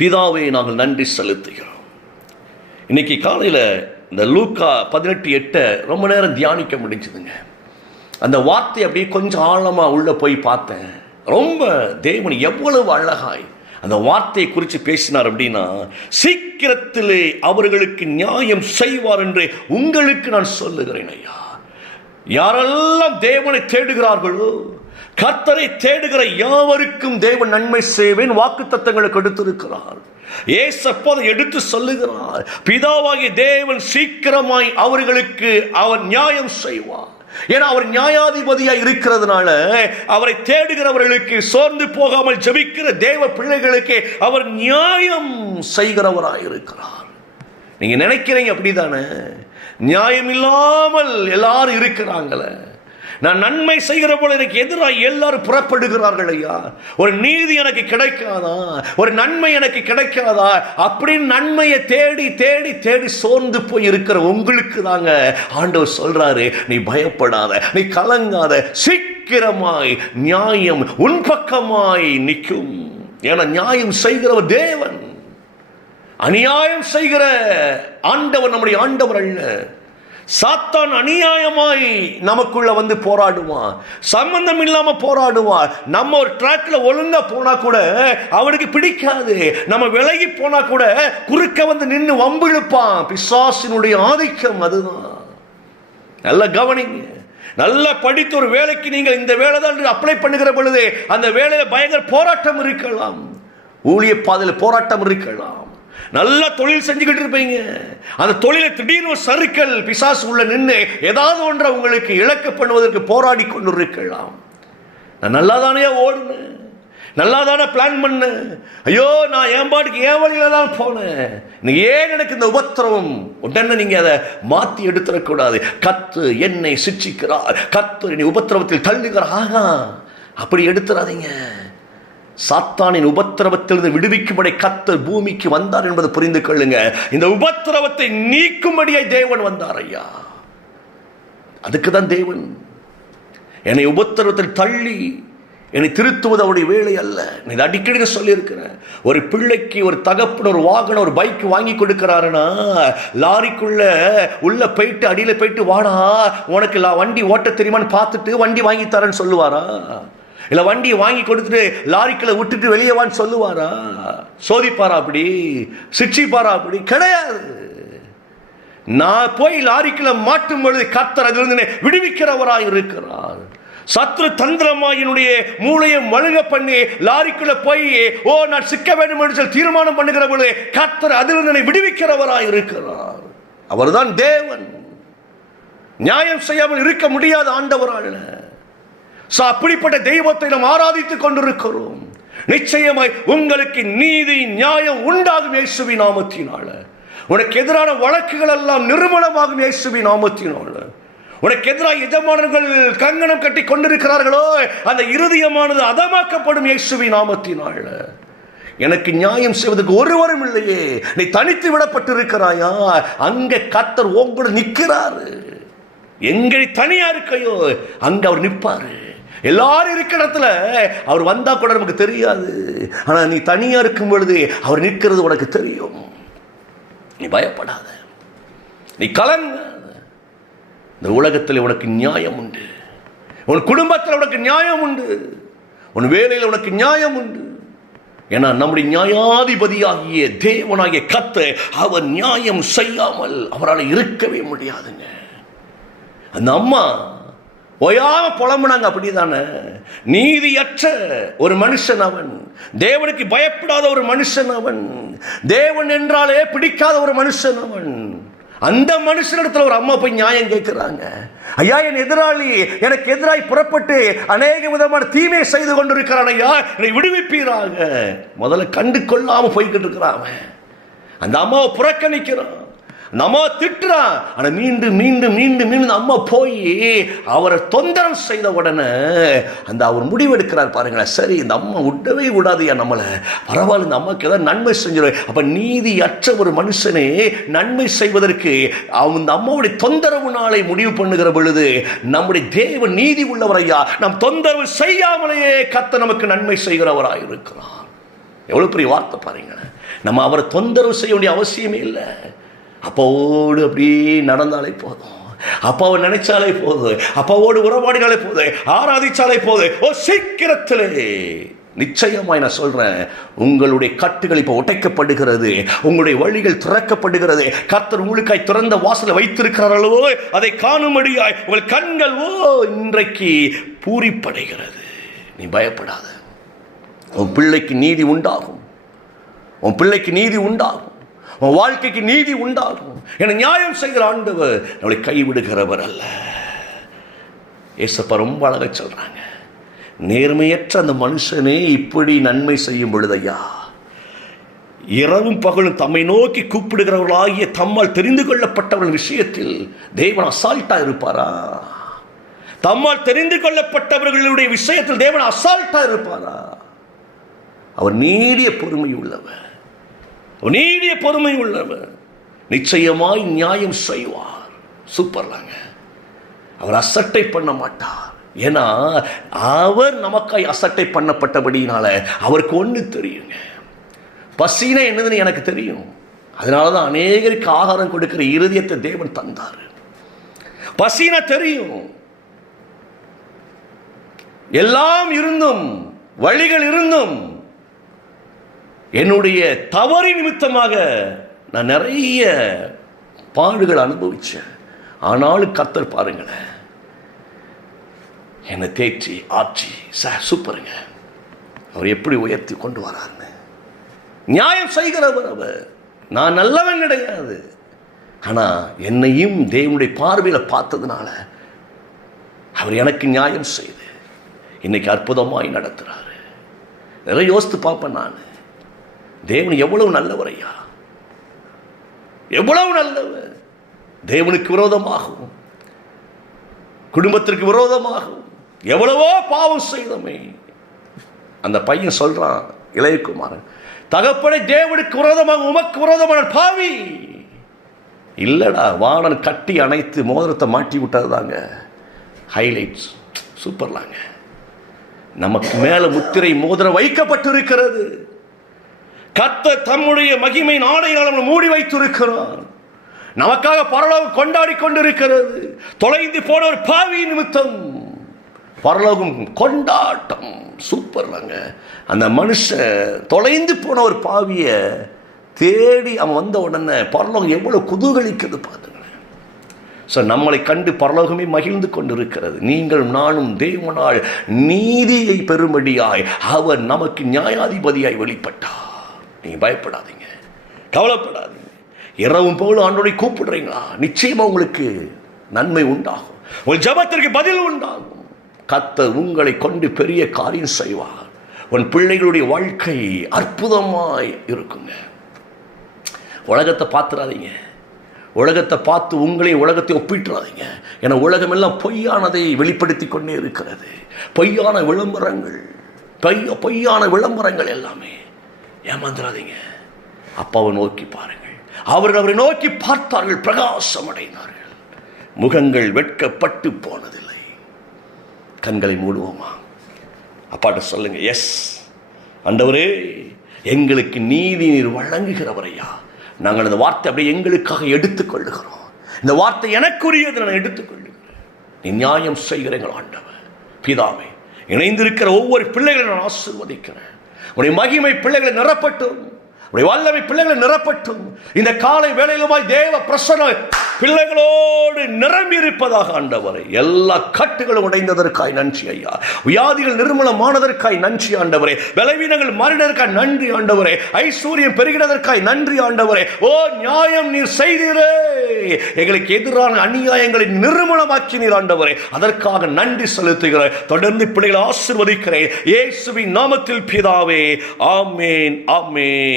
பிதாவை நாங்கள் நன்றி செலுத்துகிறோம். இன்னைக்கு காலையில் இந்த லூக்கா பதினெட்டு எட்டை ரொம்ப நேரம் தியானிக்க முடிஞ்சுதுங்க. அந்த வார்த்தை அப்படியே கொஞ்சம் ஆழமாக உள்ளே போய் பார்த்தேன். ரொம்ப தேவன் எவ்வளவு அழகாய் அந்த வார்த்தையை குறித்து பேசினார் அப்படின்னா சீக்கிரத்திலே அவர்களுக்கு நியாயம் செய்வார் என்று உங்களுக்கு நான் சொல்லுகிறேன் ஐயா. யாரெல்லாம் தேவனை தேடுகிறார்களோ கர்த்தரை தேடுகிற யாவருக்கும் தேவன் நன்மை செய்வேன் வாக்கு தத்தங்களை கொடுத்திருக்கிறார். ஏசப்போதை எடுத்து சொல்லுகிறார் பிதாவாகிய தேவன் சீக்கிரமாய் அவர்களுக்கு அவர் நியாயம் செய்வார். ஏன்னா அவர் நியாயாதிபதியாக இருக்கிறதுனால அவரை தேடுகிறவர்களுக்கு சோர்ந்து போகாமல் ஜெபிக்கிற தேவ பிள்ளைகளுக்கு அவர் நியாயம் செய்கிறவராக இருக்கிறார். நீங்க நினைக்கிறீங்க அப்படிதானே? நியாயம் இல்லாமல் எல்லாரும் இருக்கிறாங்களே. நான் நன்மை செய்கிற போல எனக்கு எதிராக எல்லாரும் புறப்படுகிறார்கள் ஐயா. ஒரு நீதி எனக்கு கிடைக்காதா? ஒரு நன்மை எனக்கு கிடைக்காதா? அப்படின்னு நன்மையை தேடி தேடி தேடி சோர்ந்து போய் இருக்கிற உங்களுக்கு தாங்க ஆண்டவர் சொல்றாரு. நீ பயப்படாத நீ கலங்காத. சீக்கிரமாய் நியாயம் உன் பக்கமாய் நிற்கும். ஏன்னா நியாயம் செய்கிறவர் தேவன். அநியாயம் செய்கிற ஆண்டவர் நம்முடைய ஆண்டவர் அல்ல. சாத்தான் அநியாயமாய் நமக்குள்ள வந்து போராடுவான். சம்பந்தம் இல்லாம போராடுவான். நம்ம ஒரு ட்ராக்ல ஒழுங்கா போனா கூட அவனுக்கு பிடிக்காது. நம்ம விலகி போனா கூட குறுக்க வந்து நின்று வம்பு இழுப்பான். பிசாசினுடைய ஆதிக்கம் அதுதான். நல்ல கவனிங்க. நல்ல படித்த ஒரு வேலைக்கு நீங்கள் இந்த வேலை தான் அப்ளை பண்ணுகிற பொழுது அந்த வேலையில பயங்கர போராட்டம் இருக்கலாம். ஊழிய பாதையில் போராட்டம் இருக்கலாம். நல்லா தொழில் செஞ்சுக்கிட்டு இருப்பீங்க. அந்த தொழிலை திடீர்னு சறுக்கல் பிசாசு உள்ள நின்று ஏதாவது ஒன்றை உங்களுக்கு இழக்க பண்ணுவதற்கு போராடி கொண்டு இருக்கலாம் நான் நல்லா தானே ஓடுனேன். நல்லா தானே பிளான் பண்ணு ஐயோ நான் என் பாட்டுக்கு ஏன் வழியில தான் போனேன். இன்னைக்கு ஏன் எனக்கு இந்த உபத்திரவம்? உடனே நீங்க அதை மாத்தி எடுத்துடக்கூடாது. கத்து என்னை சிக்ஷிக்கிறார். கத்து என்னை உபத்திரவத்தில் தள்ளுகிறார். ஆகா அப்படி எடுத்துறாதீங்க. சாத்தானின் உபத்திரவத்திலிருந்து விடுவிக்கும்படி கத்தர் பூமிக்கு வந்தார் என்பதை புரிந்து கொள்ளுங்க. இந்த உபத்திரவத்தை நீக்கும்படியாய் தேவன் வந்தார் ஐயா அதுக்கு தான் தேவன் என்னை உபத்திரவத்தில் தள்ளி என்னை திருத்துவது அவருடைய வேலை அல்ல. நான் அடிக்கடி நான் சொல்லியிருக்கிறேன். ஒரு பிள்ளைக்கு ஒரு தகப்பன் ஒரு வாகனம் ஒரு பைக் வாங்கி கொடுக்கிறாருன்னா லாரிக்குள்ள உள்ள போயிட்டு அடியில் போயிட்டு வாடா உனக்கு வண்டி ஓட்ட தெரியுமான்னு பார்த்துட்டு வண்டி வாங்கி தரேன்னு சொல்லுவாரா? இல்ல வண்டியை வாங்கி கொடுத்துட்டு லாரிக்குள்ள விட்டுட்டு வெளியே வான்னு சொல்லுவாரா? சோதிப்பாரா அப்படி? சிக்ஷிப்பாரா அப்படி? கிடையாது. நான் போய் லாரிக்குள்ள மாட்டும் பொழுது கத்தர் அதிலிருந்து என்னை விடுவிக்கிறவராய் இருக்கிறார். சத்ரு தந்திரமாயினுடைய மூளையை மழுக பண்ணி லாரிக்குள்ள போய் ஓ நான் சிக்க வேண்டும் என்று சொல்லி தீர்மானம் பண்ணுகிற பொழுது கத்தர் அதிலிருந்து என்னை விடுவிக்கிறவராய் இருக்கிறார். அவர்தான் தேவன். நியாயம் செய்யாமல் இருக்க முடியாத ஆண்டவரால் அப்படிப்பட்ட தெய்வத்தை நாம் ஆராதித்துக் கொண்டிருக்கிறோம். நிச்சயமாய் உங்களுக்கு நீதி நியாயம் உண்டாகும் இயேசுவி நாமத்தினால. உனக்கு எதிரான வழக்குகள் எல்லாம் நிர்மலமாகும் இயேசுவி நாமத்தினால. உனக்கு எதிராக எஜமானர்கள் கங்கணம் கட்டி கொண்டிருக்கிறார்களோ அந்த இருதயமானது அதமாக்கப்படும் இயேசுவி நாமத்தினால. எனக்கு நியாயம் செய்வதற்கு ஒருவரும் இல்லையே. நீ தனித்து விடப்பட்டிருக்கிறாயா? அங்க கத்தர் உங்களோட நிற்கிறாரு. எங்கே தனியா இருக்கையோ அங்க அவர் நிற்பாரு. எல்லாரும் இருக்கிற இடத்துல அவர் வந்தால் கூட நமக்கு தெரியாது. ஆனால் நீ தனியாக இருக்கும் பொழுது அவர் நிற்கிறது உனக்கு தெரியும். நீ பயப்படாத. நீ கலங்க. இந்த உலகத்தில் உனக்கு நியாயம் உண்டு. உன் குடும்பத்தில் உனக்கு நியாயம் உண்டு. உன் வேலையில் உனக்கு நியாயம் உண்டு. ஏன்னா நம்முடைய நியாயாதிபதியாகிய தேவனாகிய கத்த அவர் நியாயம் செய்யாமல் அவரால் இருக்கவே முடியாதுங்க. அந்த அம்மா ஓயாம புலம்புனாங்க அப்படிதானே? நீதியற்ற ஒரு மனுஷன் அவன். தேவனுக்கு பயப்படாத ஒரு மனுஷன் அவன். தேவன் என்றாலே பிடிக்காத ஒரு மனுஷன் அவன். அந்த மனுஷனிடத்துல ஒரு அம்மா போய் நியாயம் கேட்கிறாங்க ஐயா என் எதிராளி எனக்கு எதிராய் புறப்பட்டு அநேக விதமான தீமை செய்து கொண்டிருக்கிறான் ஐயா. என்னை விடுவிப்பீராங்க முதல்ல கண்டு கொள்ளாம போய்கிட்டு இருக்கிறான் அந்த அம்மாவை புறக்கணிக்கிறான். அந்த அம்மா திட்டுறான். ஆனா மீண்டும் மீண்டும் மீண்டும் மீண்டும் அம்மா போய் அவரை தொந்தரவு செய்த உடனே அந்த அவர் முடிவெடுக்கிறார் பாருங்களேன். சரி இந்த அம்மா விடவே விடாதுயா நம்மளை. பரவாயில்ல இந்த அம்மாவுக்கு ஏதாவது நன்மை செஞ்சிடும் அப்ப நீதியற்ற ஒரு மனுஷனே நன்மை செய்வதற்கு அவன் இந்த அம்மாவுடைய தொந்தரவு நாளை முடிவு பண்ணுகிற பொழுது நம்முடைய தேவன் நீதி உள்ளவரையா? நம் தொந்தரவு செய்யாமலேயே கத்த நமக்கு நன்மை செய்கிறவராக இருக்கிறான் எவ்வளோ பெரிய வார்த்தை பாருங்க நம்ம அவரை தொந்தரவு செய்ய வேண்டிய அவசியமே இல்லை. அப்பாவோடு அப்படியே நடந்தாலே போதும். அப்பாவை நினைச்சாலே போதும். அப்பாவோடு உறவாடினாலே போதும். ஆராதிச்சாலே போதும். ஓ சீக்கிரத்திலே. நிச்சயமாய் நான் சொல்றேன் உங்களுடைய கட்டுகள் இப்போ உடைக்கப்படுகிறது உங்களுடைய வழிகள் திறக்கப்படுகிறது. கர்த்தர் உங்களுக்காய் திறந்த வாசலை வைத்திருக்கிறார்களோ அதை காணும்படியாய் உங்கள் கண்கள் ஓ இன்றைக்கு பூரிப்படைகிறது. நீ பயப்படாத. உன் பிள்ளைக்கு நீதி உண்டாகும். உன் பிள்ளைக்கு நீதி உண்டாகும். உன் வாழ்க்கைக்கு நீதி உண்டாகும். என நியாயம் செய்கிற ஆண்டவர் நம்மளை கைவிடுகிறவர் அல்ல. ஏசப்பா ரொம்ப அழகா சொல்றாங்க. நேர்மையற்ற அந்த மனுஷனே இப்படி நன்மை செய்யும் பொழுதையா? இரவும் பகலும் தம்மை நோக்கி கூப்பிடுகிறவர்களாகிய தம்மால் தெரிந்து கொள்ளப்பட்டவர்கள் விஷயத்தில் தேவன் அசால்ட்டா இருப்பாரா? தம்மால் தெரிந்து கொள்ளப்பட்டவர்களுடைய விஷயத்தில் தேவன் அசால்ட்டா இருப்பாரா? அவர் நீடிய பொறுமை உள்ளவர். நீடிய பொறுமை உள்ளவர். நிச்சயமாய் நியாயம் செய்வார். சூப்பர்லாங்க அவர் அசட்டை பண்ண மாட்டார். ஏன்னா அவர் நமக்காய் அசட்டை பண்ணப்பட்டபடினால அவருக்கு ஒன்று தெரியுங்க. பசினா என்னதுன்னு எனக்கு தெரியும். அதனால தான் அநேகருக்கு ஆகாரம் கொடுக்கிற இருதயத்தை தேவன் தந்தார். பசினா தெரியும். எல்லாம் இருந்தும் வழிகள் இருந்தும் என்னுடைய தவறு நிமித்தமாக நான் நிறைய பாடுகள் அனுபவித்தேன் ஆனாலும் கத்தர் பாருங்களேன். என்னை தேற்றி ஆட்சி சார் சூப்பருங்க. அவர் எப்படி உயர்த்தி கொண்டு வராருன்னு. நியாயம் செய்கிறவர் அவர். நான் நல்லவன் கிடையாது. ஆனால் என்னையும் தேவனுடைய பார்வையில் பார்த்ததுனால அவர் எனக்கு நியாயம் செய்து இன்னைக்கு அற்புதமாய் நடத்துகிறாரு நிறைய யோசித்து பார்ப்பேன் நான். தேவன் எவ்வளவு நல்லவர் ஐயா? எவ்வளவு நல்லவர்? தேவனுக்கு விரோதமாகவும் குடும்பத்திற்கு விரோதமாகவும் எவ்வளவோ பாவம் செய்தமே. அந்த பையன் சொல்றான் இளையகுமாரன் தகப்பனை தேவனுக்கு விரோதமாக உமக்கு விரோதமான பாவி. இல்லடா வானன் கட்டி அணைத்து மோதிரத்தை மாட்டி விட்டது தாங்க ஹைலைட்ஸ் சூப்பர்லாங்க நமக்கு மேலே முத்திரை மோதிரம் வைக்கப்பட்டிருக்கிறது. கத்த தம்முடைய மகிமை நாடையால் மூடி வைத்திருக்கிறார். நமக்காக பரலோகம் கொண்டாடி கொண்டிருக்கிறது. தொலைந்து போன ஒரு பாவி நிமித்தம் பரலோகம் கொண்டாட்டம். சூப்பர்லாங்க அந்த மனுஷன் தொலைந்து போன ஒரு பாவிய தேடி அவன் வந்த உடனே பரலோகம் எவ்வளவு குதூகலிக்கிறது பாருங்களேன் ஸோ நம்மளை கண்டு பரலோகமே மகிழ்ந்து கொண்டிருக்கிறது. நீங்கள் நானும் தேவனால் நீதியை பெறும்படியாய் அவர் நமக்கு நியாயாதிபதியாய் வெளிப்பட்டார். நீங்கள் பயப்படாதீங்க. கவலைப்படாதீங்க. இரவும் போல ஆண்டோரை கூப்பிடுறீங்களா? நிச்சயமா உங்களுக்கு நன்மை உண்டாகும். உங்கள் ஜபத்திற்கு பதில் உண்டாகும். கத்த உங்களை கொண்டு பெரிய காரியம் செய்வார். உன் பிள்ளைகளுடைய வாழ்க்கை அற்புதமாய் இருக்குங்க. உலகத்தை பார்த்துறாதீங்க. உலகத்தை பார்த்து உங்களையும் உலகத்தை ஒப்பிட்டுறாதீங்க. ஏன்னா உலகமெல்லாம் பொய்யானதை வெளிப்படுத்தி கொண்டே இருக்கிறது. பொய்யான விளம்பரங்கள் பொய்ய பொய்யான விளம்பரங்கள் எல்லாமே. ஏமாந்துடாதீங்க அப்பாவை நோக்கி பாருங்கள். அவர்கள் அவரை நோக்கி பார்த்தார்கள் பிரகாசம் அடைந்தார்கள் முகங்கள் வெட்கப்பட்டு போனதில்லை. கண்களை மூடுவோமா? அப்பாட்ட சொல்லுங்க எஸ் ஆண்டவரே எங்களுக்கு நீதி நீர் வழங்குகிறவரையா? நாங்கள் அந்த வார்த்தை அப்படியே எங்களுக்காக எடுத்துக்கொள்ளுகிறோம். இந்த வார்த்தை எனக்குரியது நான் எடுத்துக்கொள்ளுகிறேன். நீ நியாயம் செய்கிற எங்கள் ஆண்டவர். பிதாவை இணைந்திருக்கிற ஒவ்வொரு பிள்ளைகளை நான் ஆசிர்வதிக்கிறேன். உடைய மகிமை பிள்ளைகளை நிரப்பட்டும். வல்லமை பிள்ளைகளை நிரப்பட்டும். இந்த காலை வேலையிலுமாய் தேவ பிரசன பிள்ளைகளோடு நிரம்பி இருப்பதாக ஆண்டவரை. எல்லா கட்டுகளும் உடைந்ததற்காய் நன்றி ஐயா. வியாதிகள் நிர்மலமானதற்காய் நன்றி ஆண்டவரே. பலவீனங்கள் மாறினதற்காய் நன்றி ஆண்டவரே. ஐஸ்வர்யம் பெருகினதற்காய் நன்றி ஆண்டவரே. ஓ நியாயம் நீர் செய்தீரே. எங்களுக்கு எதிரான அநியாயங்களை நிர்மலமாக்கினீர் ஆண்டவரே. அதற்காக நன்றி செலுத்துகிறேன். தொடர்ந்து பிள்ளைகளை ஆசிர்வதிக்கிறேன். இயேசுவின் நாமத்தில் பிதாவே. ஆமேன் ஆமேன்.